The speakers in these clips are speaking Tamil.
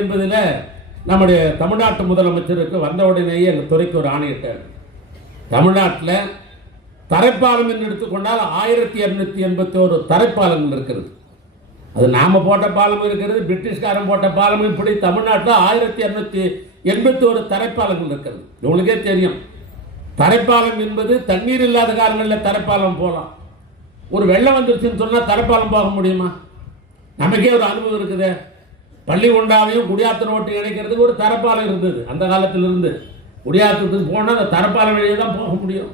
என்பதில் நம்முடைய தமிழ்நாட்டு முதலமைச்சருக்கு வந்தவுடனேயே எங்கள் அந்த துறைக்கு ஒரு ஆணையிட்டார். தமிழ்நாட்டில் தரைப்பாலம் என்று எடுத்துக்கொண்டால் ஆயிரத்தி இரநூத்தி எண்பத்தி ஒரு தரைப்பாலங்கள் இருக்கிறது. அது நாம போட்ட பாலம் இருக்கிறது பிரிட்டிஷ்காரன் போட்ட பாலம் இப்படி தமிழ்நாட்டில் ஆயிரத்தி இரநூத்தி எண்பத்தி ஒரு தரைப்பாலங்கள் இருக்கிறது. உங்களுக்கே தெரியும். தரைப்பாலம் என்பது தண்ணீர் இல்லாத காலங்களில் தரைப்பாலம் போகலாம் ஒரு வெள்ளம் வந்துருச்சுன்னு சொன்னால் தரைப்பாலம் போக முடியுமா? நமக்கே ஒரு அனுபவம் இருக்குது. பள்ளி கொண்டாவையும் குடியாத்தம் ஓட்டு இணைக்கிறதுக்கு ஒரு தரப்பாலம் இருந்தது. அந்த காலத்தில் இருந்து குடியாத்தத்துக்கு போனால் அந்த தரப்பாலம் வழியே தான் போக முடியும்.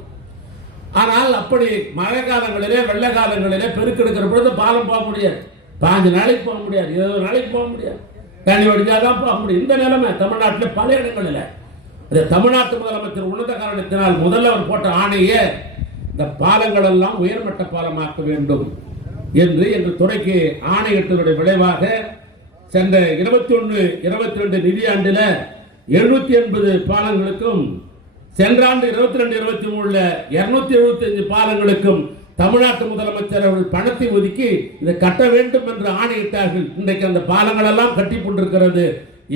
ஆனால் அப்படி மழை காலங்களிலே வெள்ளை காலங்களிலே பெருக்கெடுக்கிற பொழுது பாலம் போக முடியாது. பாஞ்சு நாளைக்கு போக முடியாது இருபது நாளைக்கு போக முடியாது. தண்ணி வடிஞ்சாதான் போக முடியும். இந்த நிலைமை தமிழ்நாட்டில் பல இடங்களில். இந்த தமிழ்நாட்டு முதலமைச்சர் உன்னத காரணத்தினால் முதல்ல அவர் போட்ட ஆணையே இந்த பாலங்கள் எல்லாம் உயர்மட்ட பாலமாக்க வேண்டும் என்று எங்கள் துறைக்கு ஆணையிட்டதுடைய விளைவாக சென்ற இருபத்தி ஒன்று இருபத்தி ரெண்டு நிதியாண்டில் எழுநூத்தி எண்பது பாலங்களுக்கும் சென்ற ஆண்டு இருபத்தி ரெண்டு இருபத்தி மூணுல இருநூத்தி எழுபத்தி அஞ்சு பாலங்களுக்கும் தமிழ்நாட்டு முதலமைச்சர் அவர்கள் பணத்தை ஒதுக்கி இதை கட்ட வேண்டும் என்று ஆணையிட்டார்கள். இன்றைக்கு அந்த பாலங்கள் எல்லாம் கட்டி கொண்டிருக்கிறது.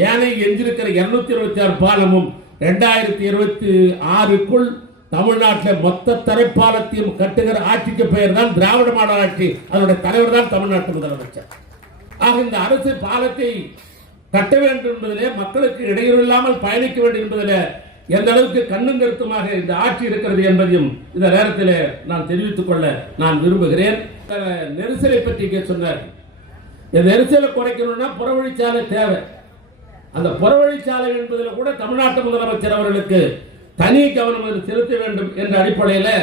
ஏனை எஞ்சிருக்கிற இருநூத்தி இருபத்தி ஆறு பாலமும் ரெண்டாயிரத்தி இருபத்தி ஆறுக்குள் தமிழ்நாட்டில் மொத்த தரைப்பாலத்தையும் கட்டுகிற ஆட்சிக்கு பெயர் தான் திராவிட மாடல் ஆட்சி. அதனுடைய தலைவர் தான் தமிழ்நாட்டு முதலமைச்சர். ஆக இந்த அரசு பாலத்தை கட்ட வேண்டும் என்பதிலே மக்களுக்கு இடையூறு இல்லாமல் பயணிக்க வேண்டும் என்பதிலே எந்த அளவுக்கு கண்ணும் கருத்துமாக இந்த ஆட்சி இருக்கிறது என்பதையும் இந்த நேரத்தில் நான் தெரிவித்துக் கொள்ள நான் விரும்புகிறேன். நெரிசலை பற்றி சொன்னார். இந்த நெரிசலை குறைக்கணும்னா புறவழிச்சாலை தேவை. அந்த புறவழிச்சாலை என்பதில் கூட தமிழ்நாட்டு முதலமைச்சர் அவர்களுக்கு தனி கவனம் செலுத்த வேண்டும் என்ற அடிப்படையில்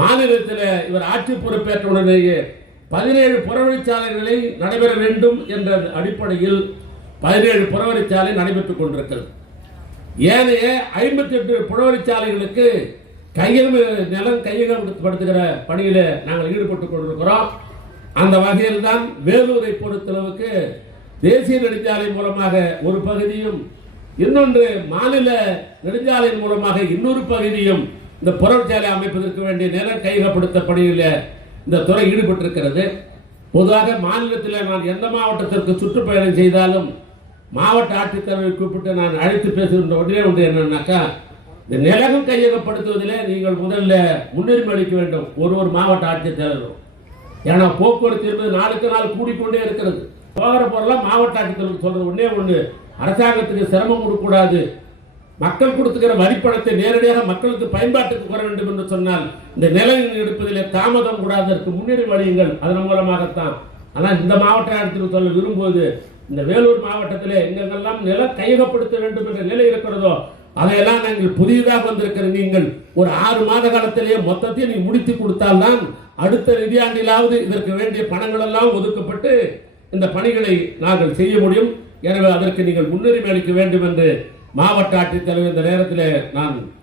மாநிலத்தில் இவர் ஆட்சி பொறுப்பேற்ற உடனேயே பதினேழு புறவழிச்சாலைகளை நடைபெற வேண்டும் என்ற அடிப்படையில் பதினேழு புறவழிச்சாலை நடைபெற்றுக் கொண்டிருக்கிறது. ஏனைய ஐம்பத்தி எட்டு புறவழிச்சாலைகளுக்கு கையகம் நிலம் கையகப்படுத்துகிற பணியில் நாங்கள் ஈடுபட்டுக் கொண்டிருக்கிறோம். அந்த வகையில் தான் வேலூரை பொறுத்தளவுக்கு தேசிய நெடுஞ்சாலை மூலமாக ஒரு பகுதியும் இன்னொன்று மாநில நெடுஞ்சாலையின் மூலமாக இன்னொரு பகுதியும் இந்த புறவழிச்சாலை அமைப்பதற்கு வேண்டிய நிலம் கையகப்படுத்த பணியில் இந்த துறை ஈடுபட்டிருக்கிறது. பொதுவாக மாநிலத்தில் நான் எந்த மாவட்டத்திற்கு சுற்றுப்பயணம் செய்தாலும் மாவட்ட ஆட்சித்தலைவரை கூப்பிட்டு நான் அழைத்து பேசுகின்ற ஒன்றே ஒன்று என்னன்னாக்கா இந்த நிலகம் கையகப்படுத்துவதிலே நீங்கள் முதல்ல முன்னுரிமை அளிக்க வேண்டும் ஒரு ஒரு மாவட்ட ஆட்சித்தலைவரும். ஏன்னா போக்குவரத்து என்பது நாளுக்கு நாள் கூடிக்கொண்டே இருக்கிறது. போகிற பொருளாக மாவட்ட ஆட்சித்தலைவர் சொல்றது ஒன்றே ஒன்று அரசாங்கத்துக்கு சிரமம் கொடுக்கக்கூடாது மக்கள் கொடுத்துக்கிற வரிப்பணத்தை நேரடியாக மக்களுக்கு பயன்பாட்டுக்கு வர வேண்டும் என்று சொன்னால் இந்த நிலம் எடுப்பதிலே தாமதம் கூடாதற்கு முன்னுரிமை வழியுங்கள். அதன் மூலமாகத்தான். ஆனால் இந்த மாவட்ட ஆட்சியர் சொல்ல விரும்புவது இந்த வேலூர் மாவட்டத்திலே எங்கெங்கெல்லாம் நிலம் கையகப்படுத்த வேண்டும் என்ற நிலை இருக்கிறதோ அதையெல்லாம் நாங்கள் புதியதாக வந்திருக்கிற நீங்கள் ஒரு ஆறு மாத காலத்திலேயே மொத்தத்தையும் நீ முடித்து கொடுத்தால்தான் அடுத்த நிதியாண்டிலாவது இதற்கு வேண்டிய பணங்கள் எல்லாம் ஒதுக்கப்பட்டு இந்த பணிகளை நாங்கள் செய்ய முடியும். எனவே அதற்கு நீங்கள் முன்னுரிமை அளிக்க வேண்டும் என்று மாவட்ட ஆட்சித்தலைவர் இந்த நேரத்தில் நான்